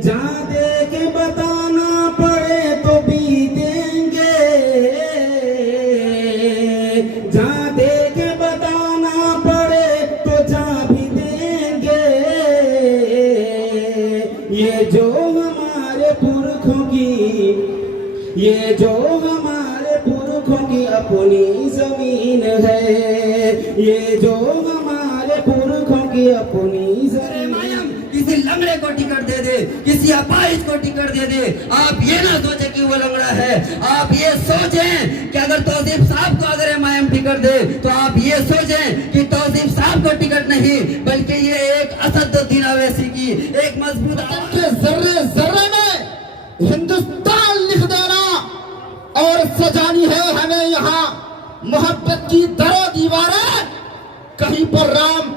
जहाँ दे के बताना पड़े तो भी देंगे, जहाँ दे के बताना पड़े तो जहाँ भी देंगे। ये जो हमारे पुरखों की, ये जो हमारे पुरखों की अपनी जमीन है, ये जो हमारे पुरखों की अपनी जमीन। किसी लंगड़े को टिकट दे दे, किसी अपाहिज को टिकट दे दे, आप ये ना सोचे कि वो लंगड़ा है। आप ये सोचें कि अगर तौसीफ साहब को अगर एमआईएम टिकट दे तो आप ये सोचें कि तौसीफ साहब को टिकट नहीं बल्कि ये एक असदुद्दीन अवैसी की एक मजबूत के जर्रे जर्रे में हिंदुस्तान लिख देना और सजानी है हमें यहाँ मोहब्बत की दरो दीवारें। कहीं पर राम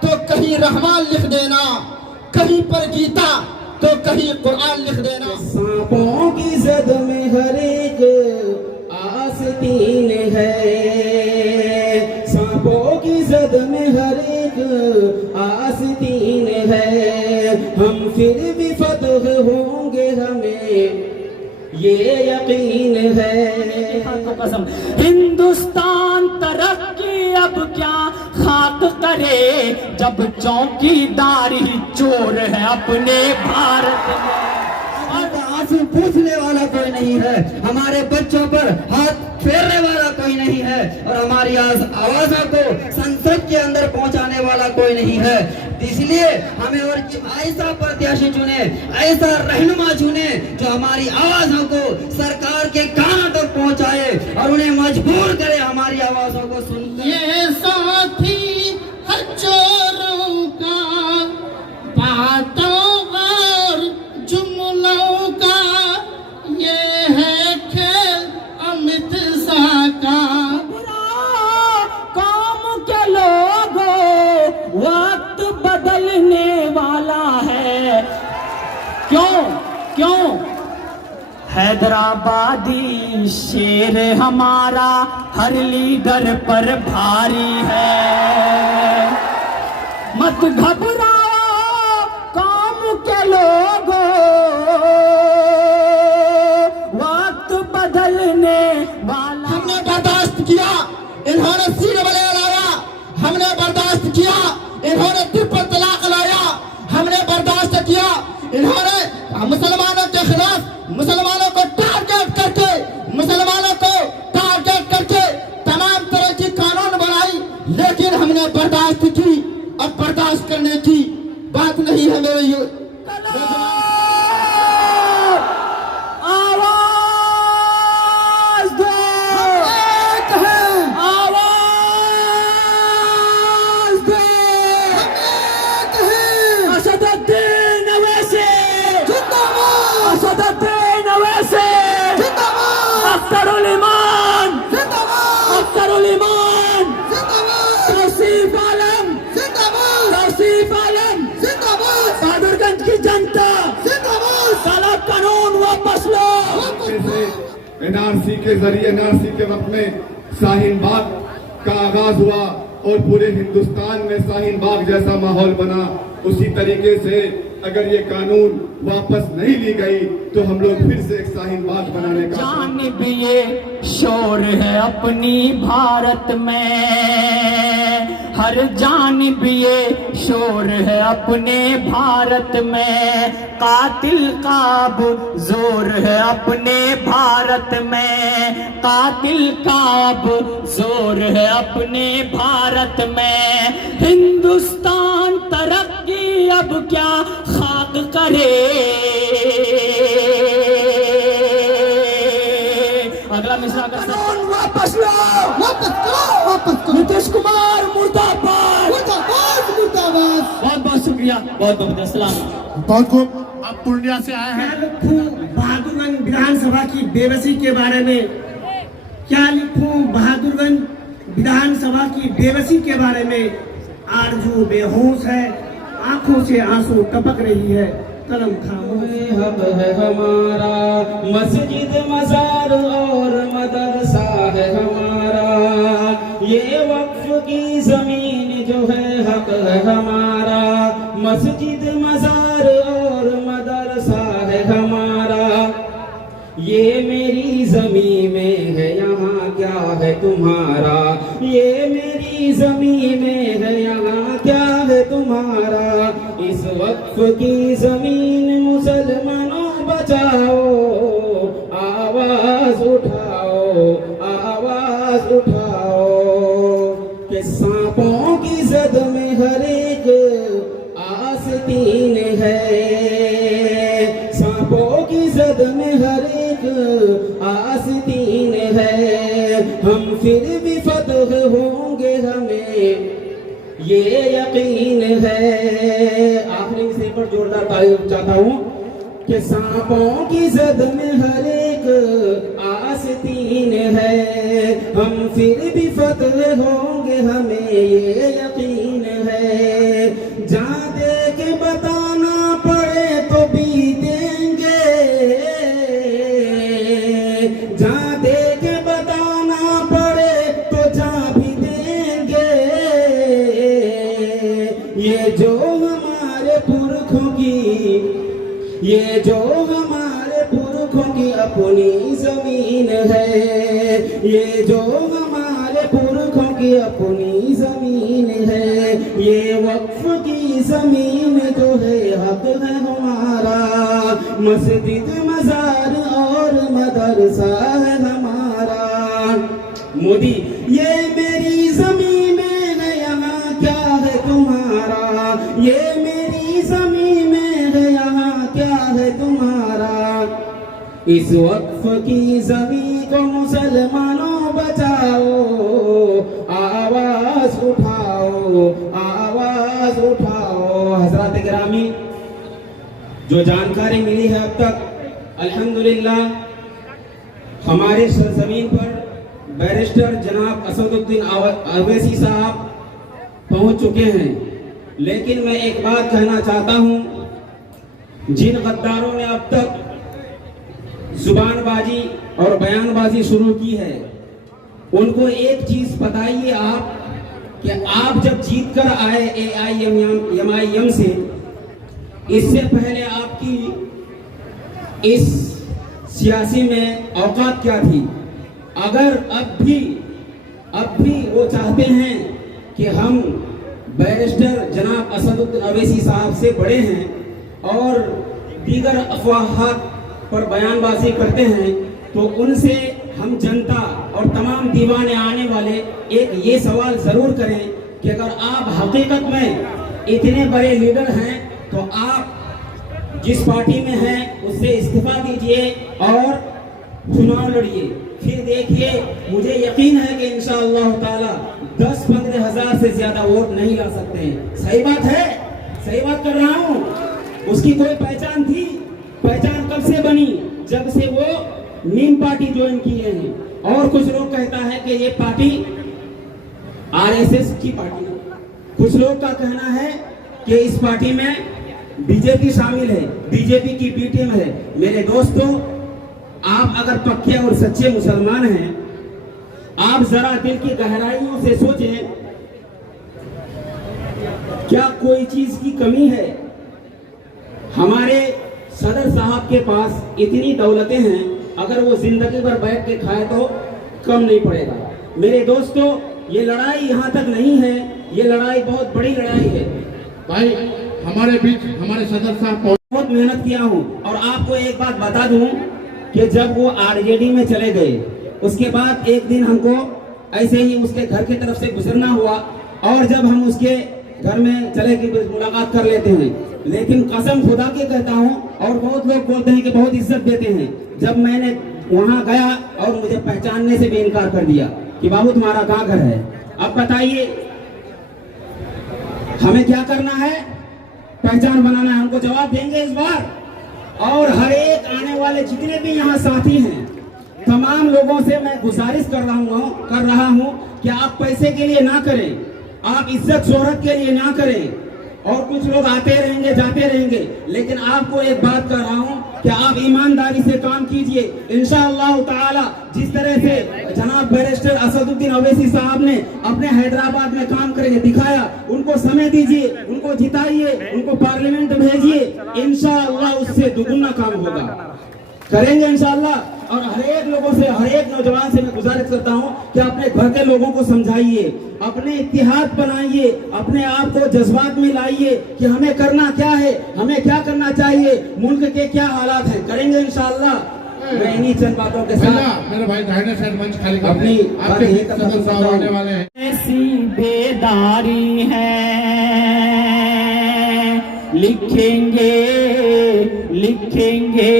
तो कहीं रहमान लिख देना, कहीं पर गीता तो कहीं कुरान लिख देना। सांपों की जद में हर एक आस्तीन है, सांपों की जद में हर एक आस्तीन है। हम फिर भी फतह होंगे हमें ये यकीन है। कसम हिंदुस्तान तरक्की अब क्या खाक करे, जब चौकीदार ही चोर है अपने भारत में। आंसू पूछने वाला कोई नहीं है, हमारे बच्चों पर हाथ फेरने वाला कोई नहीं है और हमारी आवाज़ों को संसद के अंदर पहुंचाने वाला कोई नहीं है। इसलिए हमें और ऐसा प्रत्याशी चुने, ऐसा रहनुमा चुने जो हमारी आवाज़ों को सरकार के कानों तक पहुंचाए और उन्हें मजबूर करे हमारी आवाज़ों को सुनने। ये साथी हर चोरों का, बातों और जुमलों का, ये है खेल अमित शाह का। कौम के लोगों वक्त बदलने वाला है। क्यों क्यों हैदराबादी शेर हमारा हर लीडर पर भारी है। मत घबराओ कौम के लोगों, वक्त बदलने वाला। हमने बर्दाश्त किया, इन्होंने सीने वाले लाया, हमने बर्दाश्त किया, इन्होंने ट्रिपल तलाक लाया, हमने बर्दाश्त किया, इन्होंने मुसलमानों के खिलाफ मुसलमानों को टारगेट करके, मुसलमानों को टारगेट करके तमाम तरह की कानून बनाई, लेकिन हमने बर्दाश्त की। अब बर्दाश्त करने की बात नहीं है मेरे आवाज दो, आवाज दो। असदुद्दीन अवैसी जिंदाबाद, असदुद्दीन अवैसी जिंदाबाद, अख्तरुल ईमान जिंदाबाद, अख्तरुल ईमान जिंदाबाद, तौसीफ आलम जिंदाबाद, तौसीफ आलम जिंदाबाद, बहादुरगंज की जनता जिंदाबाद, काला कानून वापस लो। एनआरसी के जरिए, एनआरसी के वक्त में शाहीन बाग का आगाज हुआ और पूरे हिंदुस्तान में शाहीन बाग जैसा माहौल बना। उसी तरीके से अगर ये कानून वापस नहीं ली गई तो हम लोग फिर से एक शाहीन बाग बनाने का। जानिब ये शोर है अपनी भारत में, हर जानिब ये शोर है अपने भारत में। कातिल का अब जोर है अपने भारत में, कातिल का अब जोर है अपने भारत में। हिंदुस्तान तरक्की अब क्या खाक करे, अगला मिसरा का वापस लो, वापस करो, वापस करो। नीतीश कुमार मुर्दाबाद, मुर्दाबाद, मुर्दाबाद। बहुत बहुत शुक्रिया, बहुत बहुत सलाम। बहुत खूब। आप पूर्णिया से आए हैं। बहादुरगंज विधानसभा की बेबसी के बारे में क्या लिखूं? बहादुरगंज विधानसभा की बेबसी के बारे में आरजू बेहोश है, आंखों से आंसू टपक रही है, कलम खामोश। हक है हमारा, मस्जिद मजार और मदरसा है हमारा, ये वक्फ की जमीन जो है हक है हमारा, मस्जिद मजार और मदरसा इस वक्फ की जमीन मुसलमानों बचाओ, आवाज उठाओ, आवाज उठाओ। कि सांपों की जद में हर एक आस्तीन है, सांपों की जद में हर एक आस्तीन है। हम फिर भी फतह होंगे हमें ये यकीन है। आखिरी से पर जोरदार तारीफ चाहता हूँ कि सांपों की जद में हर एक आस्तीन है। हम फिर भी फतह होंगे हमें ये यकीन है। जहाँ दे के बताना पड़े तो भी देंगे, जहाँ दे के बताना पड़े तो जा भी देंगे। ये जो हमारे पुरखों की, ये जो हमारे पुरखों की अपनी जमीन है, ये जो हमारे पुरखों की अपनी जमीन है। ये वक्फ की जमीन जो है हक है हमारा, मस्जिद मजार और मदरसा है हमारा। मोदी ये मेरी जमीन है, यहाँ क्या है तुम्हारा? ये मेरी जमीन है, यहाँ क्या है तुम्हारा? इस वक्फ की जमीन को मुसलमानों बचाओ, आवाज उठाओ, आवाज उठाओ। हजरत गिरामी, जो जानकारी मिली है अब तक अल्हम्दुलिल्लाह, हमारे सरजमीन पर बैरिस्टर जनाब असदुद्दीन अवैसी साहब पहुंच चुके हैं। लेकिन मैं एक बात कहना चाहता हूं, जिन गद्दारों ने अब तक जुबानबाजी और बयानबाजी शुरू की है, उनको एक चीज बताइए आप कि आप जब जीत कर आए AIMIM से, इससे पहले आपकी इस सियासी में औकात क्या थी? अगर अब भी वो चाहते हैं कि हम बैरिस्टर जनाब असदुद्दीन अवैसी साहब से बड़े हैं और दीगर अफवाहात पर बयानबाजी करते हैं, तो उनसे हम जनता और तमाम दीवाने आने वाले एक ये सवाल जरूर करें कि अगर आप हकीकत में इतने बड़े लीडर हैं तो आप जिस पार्टी में हैं उससे इस्तीफा दीजिए और चुनाव लड़िए। फिर देखिए, मुझे यकीन है कि इंशाअल्लाह ताला 10-15 हजार से ज्यादा वोट नहीं ला सकते हैं। सही बात है, सही बात कर रहा हूँ। उसकी कोई पहचान थी? पहचान कब से बनी? जब से वो नीम पार्टी ज्वाइन किए हैं। और कुछ लोग कहता है कि ये पार्टी RSS की पार्टी है। कुछ लोग का कहना है कि इस पार्टी में बीजेपी शामिल है, बीजेपी की बी टीम है। मेरे दोस्तों, आप अगर पक्के और सच्चे मुसलमान हैं, आप जरा दिल की गहराइयों से सोचें, क्या कोई चीज की कमी है? हमारे सदर साहब के पास इतनी दौलतें हैं, अगर वो जिंदगी भर बैठ के खाए तो कम नहीं पड़ेगा। मेरे दोस्तों, ये लड़ाई यहाँ तक नहीं है, ये लड़ाई बहुत बड़ी लड़ाई है। भाई, हमारे बीच हमारे सदर साहब बहुत मेहनत किया हूँ। और आपको एक बात बता दूं कि जब वो RJD में चले गए, उसके बाद एक दिन हमको ऐसे ही उसके घर की तरफ से गुजरना हुआ, और जब हम उसके घर में चले कि मुलाकात कर लेते हैं, लेकिन कसम खुदा के कहता हूँ, और बहुत लोग बोलते हैं कि बहुत इज्जत देते हैं, जब मैंने वहाँ गया और मुझे पहचानने से भी इनकार कर दिया कि बाबू तुम्हारा कहाँ घर है। अब बताइए हमें क्या करना है? पहचान बनाना है। हमको जवाब देंगे इस बार। और हर एक आने वाले जितने भी यहाँ साथी हैं, तमाम लोगों से मैं गुजारिश कर रहा हूँ कि आप पैसे के लिए ना करें, आप इज्जत शोहरत के लिए ना करें। और कुछ लोग आते रहेंगे जाते रहेंगे, लेकिन आपको एक बात कर रहा हूँ कि आप ईमानदारी से काम कीजिए। इंशाअल्लाह ताला जिस तरह से जनाब बैरिस्टर असदुद्दीन अवैसी साहब ने अपने हैदराबाद में काम करके दिखाया, उनको समय दीजिए, उनको जिताइए, उनको पार्लियामेंट भेजिए। इंशाअल्लाह उससे दुगुना काम होगा, करेंगे इंशाअल्लाह। और हर एक लोगों से, हर एक नौजवान से मैं गुजारिश करता हूं कि अपने घर के लोगों को समझाइए, अपने इत्तेहाद बनाइए, अपने आप को जज्बात में लाइए कि हमें करना क्या है, हमें क्या करना चाहिए, मुल्क के क्या हालात हैं। करेंगे इंशाअल्लाह। मैं इन्हीं चंद बातों के साथ मेरे भाई दाहिने साइड मंच खाली कर अपनी दें। आपके बात यहीं तक सदस्य साहब खत्म आने वाले हैं। ऐसी बेदारी है, लिखेंगे लिखेंगे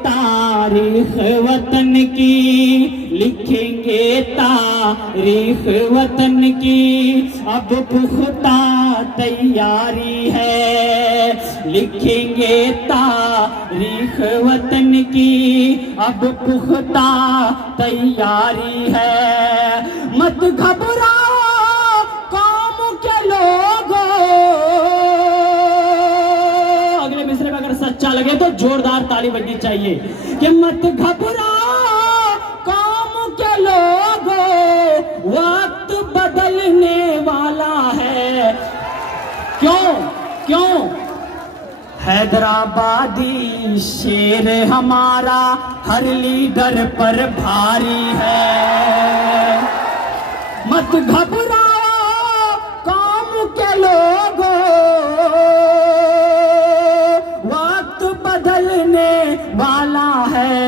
तारीख वतन की, लिखेंगे तारीख वतन की, अब पुख्ता तैयारी है, लिखेंगे तारीख वतन की, अब पुख्ता तैयारी है। मत घबराओ कौम के लोगों, अगले मिसरे में अगर सच्चा लगे तो जोरदार ताली बजनी चाहिए कि मत घबराओ कौम के लोगों, वक्त बदलने वाला है। क्यों क्यों? हैदराबादी शेर हमारा हर लीडर पर भारी है। मत घबराओ कौम के लोगों, वक्त बदलने वाला है।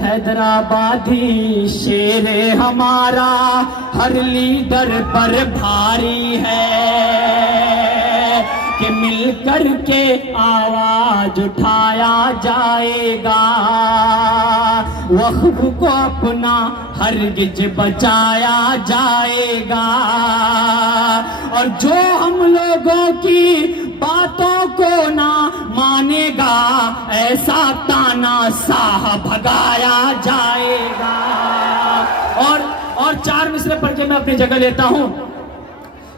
हैदराबादी शेर हमारा हर लीडर पर भारी है कि मिलकर के आवाज उठाया जाएगा, वक्फ को अपना हरगिज बचाया जाएगा। और जो हम लोगों की बातों को ना मानेगा, ऐसा ताना साह भगाया जाएगा। और चार मिसरे पढ़ के मैं अपनी जगह लेता हूं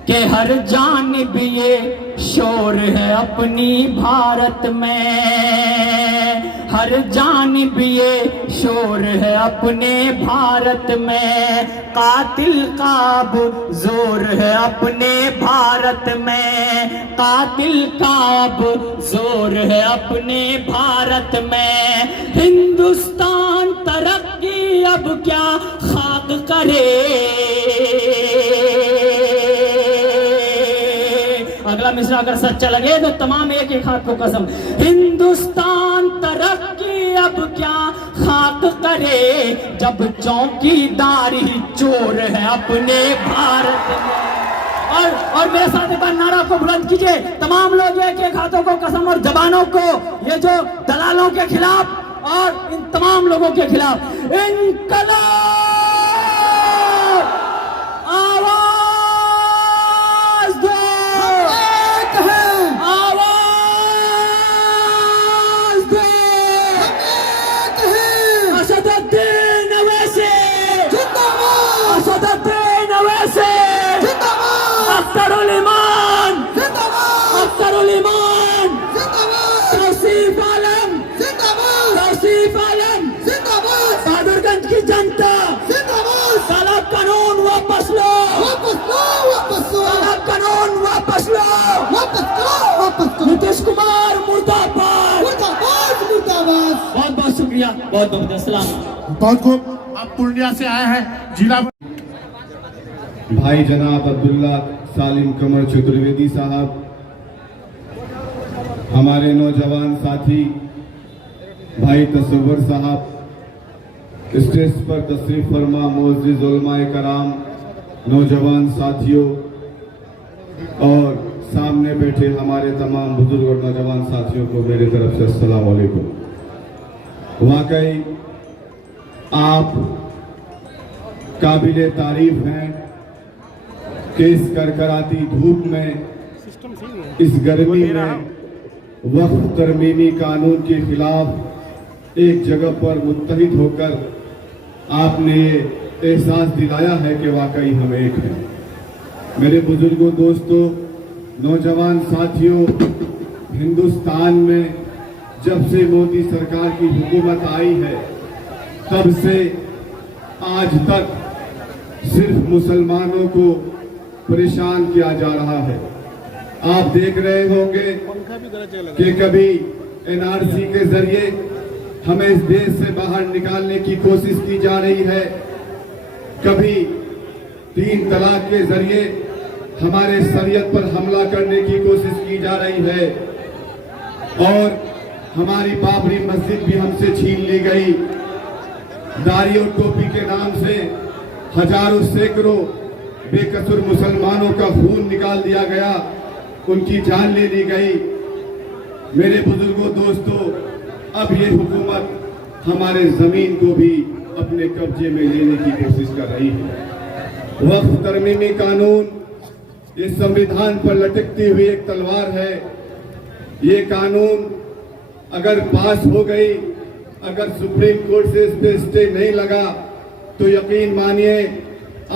कि हर जानिब ये शोर है अपनी भारत में, हर जानिब ये शोर है अपने भारत में, कातिल का अब जोर है अपने भारत में, कातिल का अब जोर है अपने भारत में। हिंदुस्तान तरक्की अब क्या खाक करे, अगला मिसरा अगर सच्चा लगे तो तमाम एक एक हाथ को कसम। हिंदुस्तान तरक्की अब क्या खाक करे, जब चौकीदारी चोर है अपने भारत में। और मेरे साथ एक बार नारा को बुलंद कीजिए तमाम लोग, एक एक हाथों को कसम और जबानों को, ये जो दलालों के खिलाफ और इन तमाम लोगों के खिलाफ इनकलाब, अख्तरुल ईमान जिंदाबाद, अख्तरुल ईमान जिंदाबाद, तौसीफ आलम जिंदाबाद, तौसीफ आलम जिंदाबाद, बहादुरगंज की जनता जिंदाबाद। काला कानून वापस लो, वापस लो, वापस लो, काला कानून वापस लो, वापस लो, वापस लो। नीतीश कुमार मुर्दाबाद, मुर्दाबाद, मुर्दाबाद। बहुत बहुत शुक्रिया, बहुत बहुत अस्सलाम। बहुत खूब। आप पूर्णिया से आए हैं, जिला भाई जनाब अब्दुल्ला सालिम कमर चतुर्वेदी साहब, हमारे नौजवान साथी भाई तसव्वुर साहब, स्टेज पर तशरीफ फरमा मुअज़्ज़िज़ उलमाए कराम, नौजवान साथियों और सामने बैठे हमारे तमाम बुजुर्ग और नौजवान साथियों को मेरी तरफ से अस्सलाम वालेकुम। वाकई आप काबिले तारीफ हैं कि इस करकराती धूप में, इस गर्मी में वक्फ तरमीमी कानून के खिलाफ एक जगह पर मुत्तहिद होकर आपने ये एहसास दिलाया है कि वाकई हम एक हैं। मेरे बुजुर्गों, दोस्तों, नौजवान साथियों, हिंदुस्तान में जब से मोदी सरकार की हुकूमत आई है तब से आज तक सिर्फ मुसलमानों को परेशान किया जा रहा है। आप देख रहे होंगे कि कभी एनआरसी के जरिए हमें इस देश से बाहर निकालने की कोशिश की जा रही है। कभी 3 तलाक के जरिए हमारे शरीयत पर हमला करने की कोशिश की जा रही है और हमारी बाबरी मस्जिद भी हमसे छीन ली गई। दाढ़ी और टोपी के नाम से हजारों सैकड़ों बेकसूर मुसलमानों का खून निकाल दिया गया, उनकी जान ले ली गई। मेरे बुजुर्गों, दोस्तों, अब ये हुकूमत हमारे जमीन को भी अपने कब्जे में लेने की कोशिश कर रही है। वक्फ तरमीमी कानून ये संविधान पर लटकती हुई एक तलवार है। ये कानून अगर पास हो गई, अगर सुप्रीम कोर्ट से इस पे स्टे नहीं लगा तो यकीन मानिए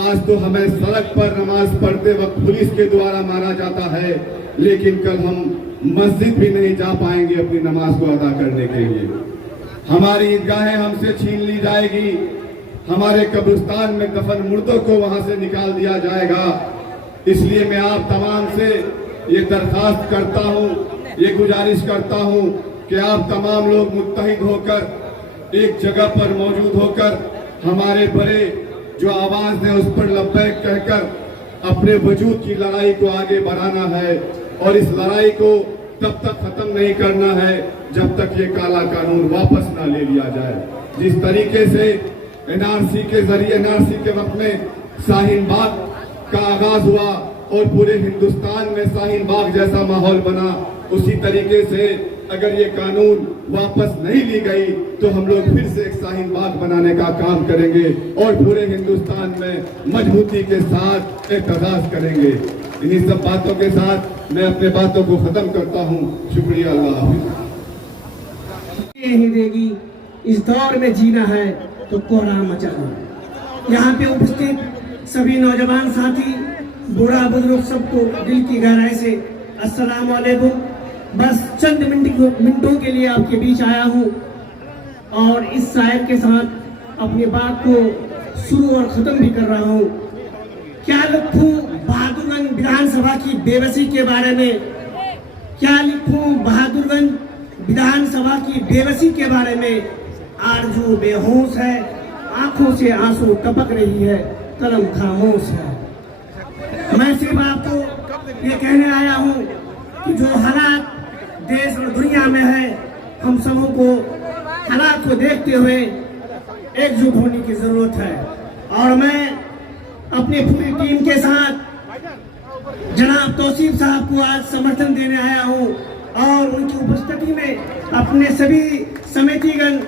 आज तो हमें सड़क पर नमाज पढ़ते वक्त पुलिस के द्वारा मारा जाता है, लेकिन कल हम मस्जिद भी नहीं जा पाएंगे अपनी नमाज को अदा करने के लिए। हमारी ईदगाहें हमसे छीन ली जाएगी, हमारे कब्रिस्तान में दफन मुर्दों को वहां से निकाल दिया जाएगा। इसलिए मैं आप तमाम से ये दरखास्त करता हूं, ये गुजारिश करता हूं कि आप तमाम लोग मुत्तहिद होकर एक जगह पर मौजूद होकर हमारे बड़े जो आवाज ने उस पर लब्बैक कहकर अपने वजूद की लड़ाई को आगे बढ़ाना है और इस लड़ाई को तब तक खत्म नहीं करना है जब तक ये काला कानून वापस ना ले लिया जाए। जिस तरीके से एनआरसी के जरिए, एनआरसी के वक्त में शाहीन बाग का आगाज हुआ और पूरे हिंदुस्तान में शाहीन बाग जैसा माहौल बना, उसी तरीके से अगर ये कानून वापस नहीं ली गई तो हम लोग फिर से एक शाहीन बाग बनाने का काम करेंगे और पूरे हिंदुस्तान में मजबूती के साथ एहतजाज करेंगे। इन्हीं सब बातों के साथ मैं अपने बातों को खत्म करता हूँ। शुक्रिया, अल्लाह हाफिज़। नहीं देगी, इस दौर में जीना है तो कोहराम मचाना। यहाँ पे उपस्थित सभी नौजवान साथी, बूढ़ा बुजुर्ग सबको दिल की गहराई से अस्सलाम वालेकुम। बस चंद मिनटों के लिए आपके बीच आया हूँ और इस शायर के साथ अपनी बात को शुरू और खत्म भी कर रहा हूँ। क्या लिखूं बहादुरगंज विधानसभा की बेबसी के बारे में, क्या लिखूं बहादुरगंज विधानसभा की बेबसी के बारे में। आरजू बेहोश है, आंखों से आंसू टपक रही है, कलम खामोश है। मैं सिर्फ आपको ये कहने आया हूँ कि जो हालात देश और दुनिया में है, हम सबों को हालात को देखते हुए एकजुट होने की जरूरत है। और मैं अपनी पूरी टीम के साथ जनाब तौसीफ साहब को आज समर्थन देने आया हूँ और उनकी उपस्थिति में अपने सभी समितिगण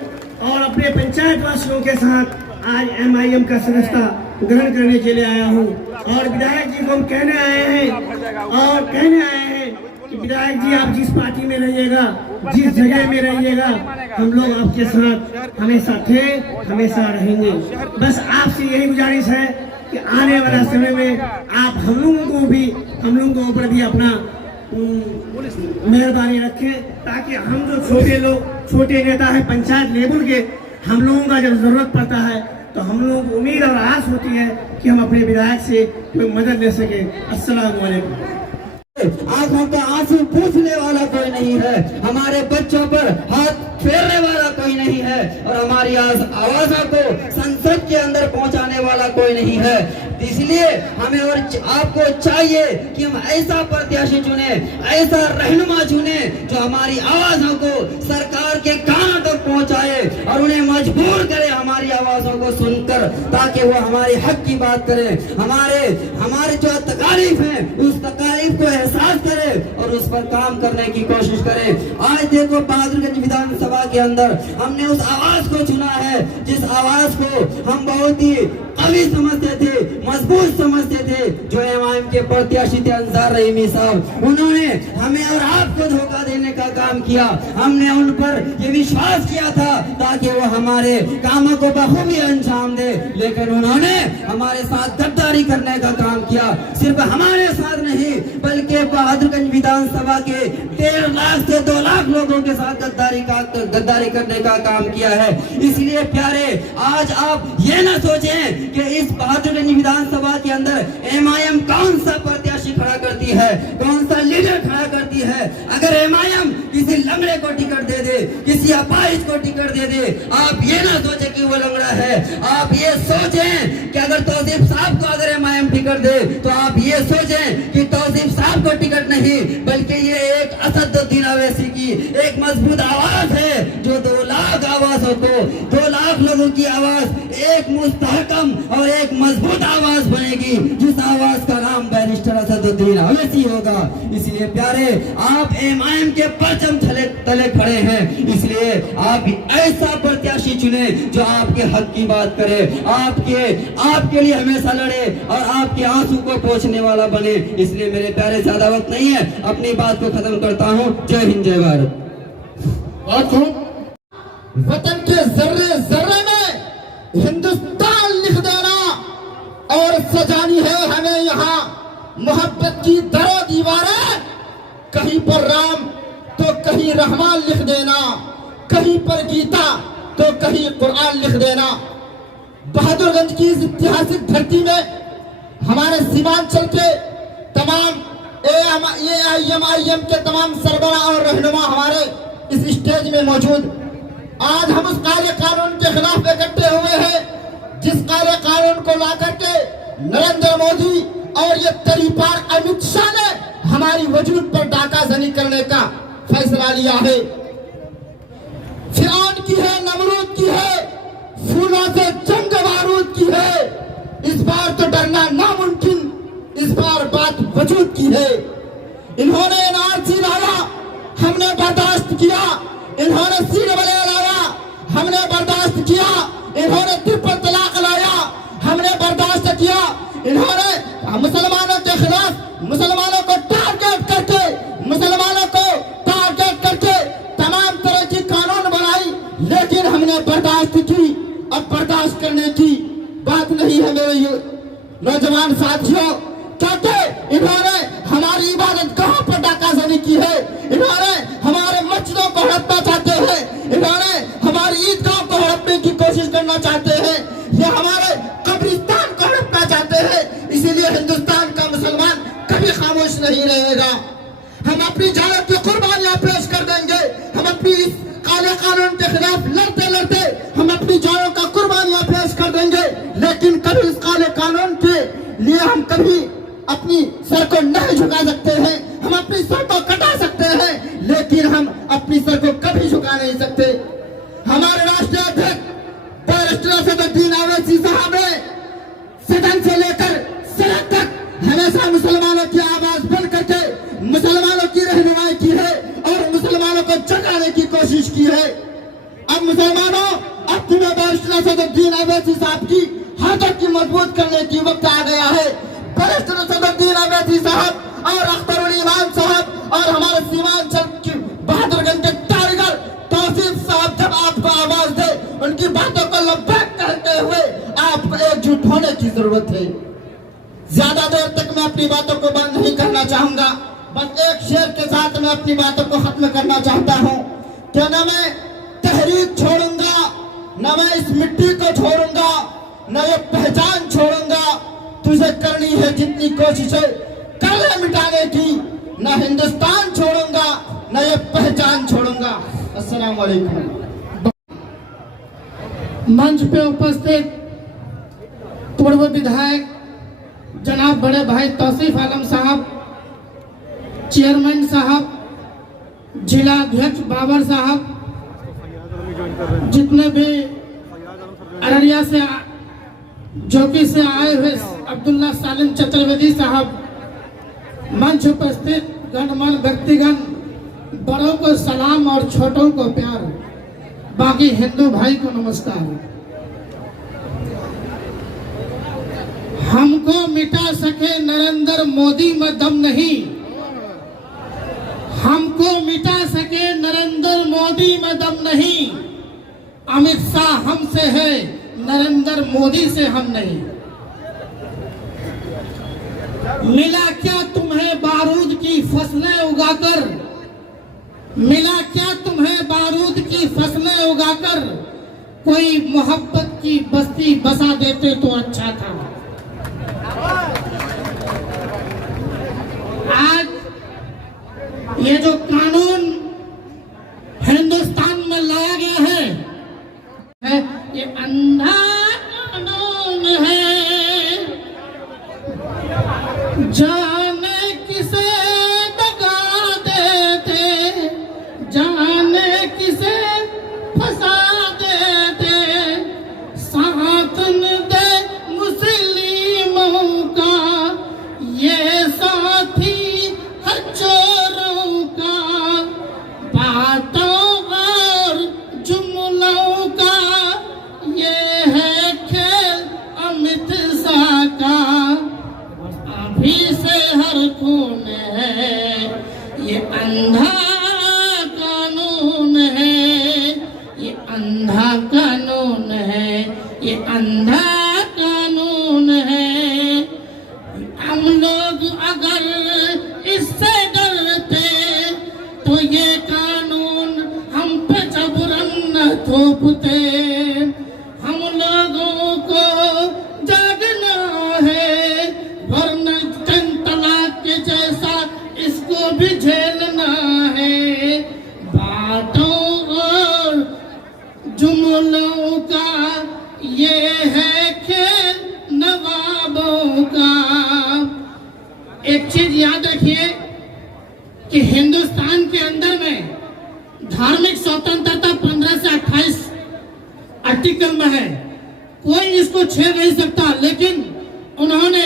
और अपने पंचायत वासियों के साथ आज MIM का सदस्यता ग्रहण करने के लिए आया हूँ। और विधायक जी को हम कहने आए हैं कि विधायक जी आप जिस पार्टी में रहिएगा, जिस जगह में रहिएगा, हम लोग आपके साथ हमेशा थे, हमेशा रहेंगे। बस आपसे यही गुजारिश है कि आने वाला समय में आप हम लोगों के ऊपर भी अपना मेहरबानी रखें, ताकि हम जो छोटे नेता है पंचायत लेवल के, हम लोगों का जब जरूरत पड़ता है तो हम लोगों को उम्मीद और आस होती है कि हम अपने विधायक से कोई मदद ले सके। अस्सलाम वालेकुम। आंखों का आंसू पूछने वाला कोई नहीं है, हमारे बच्चों पर हाथ फेरने वाला कोई नहीं है और हमारी आवाज़ों को संसद के अंदर पहुंचाने वाला कोई नहीं है। इसलिए हमें और आपको चाहिए कि हम ऐसा प्रत्याशी चुने, ऐसा रहनुमा चुने जो हमारी आवाज़ों को सरकार के कानों तक पहुंचाए और उन्हें मजबूर करे हमारी आवाज़ों को सुनकर, ताकि वो हमारे हक की बात करें, हमारे जो तकालीफ है उस तकालीफ को एहसास करे और उस पर काम करने की कोशिश करे। आज देखो बहादुरगंज विधानसभा के अंदर हमने उस आवाज को चुना है जिस आवाज को हम बहुत ही कवि समझते थे, मजबूत समझते थे, जो MIM के प्रत्याशी थे अंसार रहीमी साहब। उन्होंने हमें और आपको धोखा देने का काम किया। हमने उन पर ये विश्वास किया था ताकि वो हमारे कामों को बखूबी अंजाम दे, लेकिन उन्होंने हमारे साथ गद्दारी करने का काम किया। सिर्फ हमारे साथ नहीं बल्कि बहादुरगंज विधानसभा के 1.5 लाख से 2 लाख लोगों के साथ गद्दारी करने का काम किया है। इसलिए प्यारे, आज आप ये ना सोचें कि इस बहादुरगंज विधानसभा के अंदर MIM कौन सा प्रत्याशी खड़ा करती है, कौन सा लीडर खड़ा करती है। अगर एमआईएम किसी लंगड़े को टिकट दे दे, किसी अपाहिज को टिकट दे दे, आप ये ना सोचे कि वो लंगड़ा है, आप ये सोचें कि अगर तौसीफ साहब को अगर एमआईएम टिकट दे तो आप ये सोचें कि तौसीफ साहब को टिकट नहीं, बल्कि ये एक असदुद्दीन अवैसी की एक मजबूत आवाज है, जो 2 लाख आवाजों को, 2 लाख लोगों की आवाज एक मुस्तहकम और एक मजबूत आवाज बनेगी, जिस आवाज का नाम बैरिस्टर असदुद्दीन अवैसी होगा। इसलिए प्यारे, आप एमआईएम के परचम तले खड़े हैं, इसलिए आप ऐसा प्रत्याशी चुने जो आपके हक की बात करे, आपके लिए हमेशा लड़े और आपके आंसू को पोंछने वाला बने। इसलिए मेरे प्यारे, ज्यादा वक्त नहीं है, अपनी बात को खत्म करता हूँ। जय हिंद, जय भारत। बहुत खूब। वतन के जर्रे जर्रे में हिंदुस्तान लिख देना और सजानी है हमें यहाँ मोहब्बत की दरो दीवारें। कहीं पर राम तो कहीं रहमान लिख देना, कहीं पर गीता तो कहीं कुरान लिख देना। बहादुरगंज की इस ऐतिहासिक धरती में हमारे सीमांचल के तमाम एआईएम के तमाम सरबराह और रहनुमा हमारे इस स्टेज में मौजूद। आज हम उस काले कानून के खिलाफ इकट्ठे हुए हैं, जिस काले कानून को ला करके नरेंद्र मोदी और ये तरीपार अमित शाह ने हमारी वजूद पर डाकाजनी करने का फैसला लिया है। फिरौन की है, नमरूद की है, फूलों से जंग बारूद की है। इस बार तो डरना नामुमकिन, इस बार बात वजूद की है। इन्होंने एनआरसी लाया, हमने बर्दाश्त किया। इन्होंने सीएए लाया, हमने बर्दाश्त किया। इन्होंने ट्रिपल तलाक लाया, हमने बर्दाश्त किया। इन्होंने मुसलमानों के खिलाफ मुसलमानों को टारगेट करके तमाम तरह की कानून बनाई, लेकिन हमने बर्दाश्त की। अब बर्दाश्त करने की बात नहीं है मेरे नौजवान साथियों, क्योंकि इन्होंने हमारी इबादत गाहों पर डाकाजनी की है। इन्होंने हमारे मस्जिदों को हड़पना चाहते हैं, इन्होंने हमारी ईदगाहों को हड़पने की कोशिश करना चाहते हैं, ये हमारे कब्रिस्तान को हड़पना चाहते हैं। इसीलिए हिंदुस्तान का मुसलमान कभी खामोश नहीं रहेगा। हम अपनी जानों की कुर्बानियां पेश कर देंगे। हम अपनी इस काले कानून के खिलाफ लड़ते लड़ते हम अपनी जानों का कुर्बानियां पेश कर देंगे, लेकिन कभी इस काले कानून के लिए हम कभी अपनी सर को नहीं झुका सकते हैं। हम अपनी सर को कटा सकते हैं, लेकिन हम अपनी सर को कभी झुका नहीं सकते। हमारे राष्ट्रीय अध्यक्ष बैरिस्टर असदुद्दीन अवैसी साहब ने सदन से लेकर सड़क तक हमेशा मुसलमानों की आवाज बन करके मुसलमानों की रहनुमाई की है और मुसलमानों को जगाने की कोशिश की है। अब मुसलमानों, अब तुम्हें बैरिस्टर असदुद्दीन अवैसी साहब की हाथों की मजबूत करने की वक्त आ गया है। बैरिस्टर असदुद्दीन अवैसी साहब और अख्तरुल ईमान साहब और हमारे सीमांचल की बहादुरगंज के कारीगर तौसीफ साहब जब आपको आवाज दे, उनकी बातों को लब्बैक कहते हुए आपको एकजुट होने की जरूरत है। ज्यादा देर तक मैं अपनी बातों को बंद नहीं करना चाहूंगा, बस एक शेर के साथ मैं अपनी बातों को खत्म करना चाहता हूँ कि न मैं तहरीक छोड़ूंगा, न मैं इस मिट्टी को छोड़ूंगा, न ये पहचान छोड़ूंगा। तुझे करनी है जितनी कोशिशें कर मिटाने की, न हिंदुस्तान छोड़ूंगा, न ये पहचान छोड़ूंगा। अस्सलाम वालेकुम। मंच पे उपस्थित पूर्व विधायक जनाब बड़े भाई तौसीफ आलम साहब, चेयरमैन साहब, जिला अध्यक्ष बाबर साहब, जितने भी अररिया से जोकी से आए हुए अब्दुल्ला सालिम चतुर्वेदी साहब, मंच उपस्थित गणमान्य व्यक्तिगण, बड़ों को सलाम और छोटों को प्यार, बाकी हिंदू भाई को नमस्कार। हमको मिटा सके नरेंद्र मोदी में दम नहीं, हमको मिटा सके नरेंद्र मोदी में दम नहीं। अमित शाह हमसे है, नरेंद्र मोदी से हम नहीं। मिला क्या तुम्हें बारूद की फसलें उगाकर, मिला क्या तुम्हें बारूद की फसलें उगाकर, कोई मोहब्बत की बस्ती बसा देते तो अच्छा था। आज ये जो कानून हिंदुस्तान में लाया गया है ये अंधा कानून है। जाने किसे दगा देते, जाने किसे फंसा देते, साथ न दे मुस्लिमों का ये साथी हर चोरों का, बातों और जुमलों का ये है खेल अमित शाह का। अभी से हर खून है ये अंधा कानून है, ये अंधा कानून है, ये अंधा कानून है। हम लोग अगर इससे डरते तो ये कानून हम पे जबरन न थोपते। हम लोगों को जागना है वरना चंद तलाक के जैसा इसको भी झेलना है। बातों और जुमलों का ये है खेल नवाबों का। एक चीज याद रखिए कि हिंदुस्तान के अंदर में धार्मिक स्वतंत्रता 15 से 28 आर्टिकल में है, कोई इसको छेड़ नहीं सकता। लेकिन उन्होंने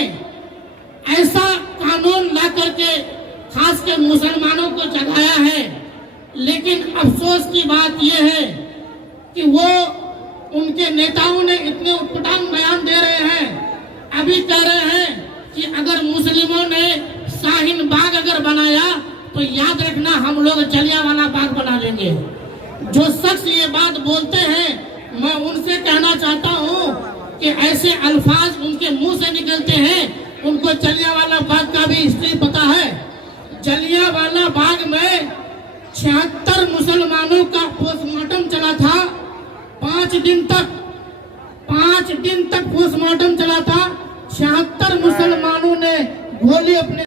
ऐसा कानून ला करके खास कर मुसलमानों को जगाया है। लेकिन अफसोस की बात यह है कि वो उनके नेताओं ने इतने उटपटांग बयान दे रहे हैं। अभी कह रहे हैं कि अगर मुस्लिमों ने शाहीन बाग अगर बनाया तो याद रखना हम लोग जलियांवाला बाग बना लेंगे। जो शख्स ये बात बोलते हैं मैं उनसे कहना चाहता हूँ कि ऐसे अल्फाज उनके मुंह से निकलते हैं, उनको जलियांवाला बाग का भी हिस्ट्री पता है। जलियांवाला बाग में 76 मुसलमानों का पोस्टमार्टम चला था। 5 दिन तक पोस्टमार्टम चला था। 76 मुसलमानों ने गोली अपने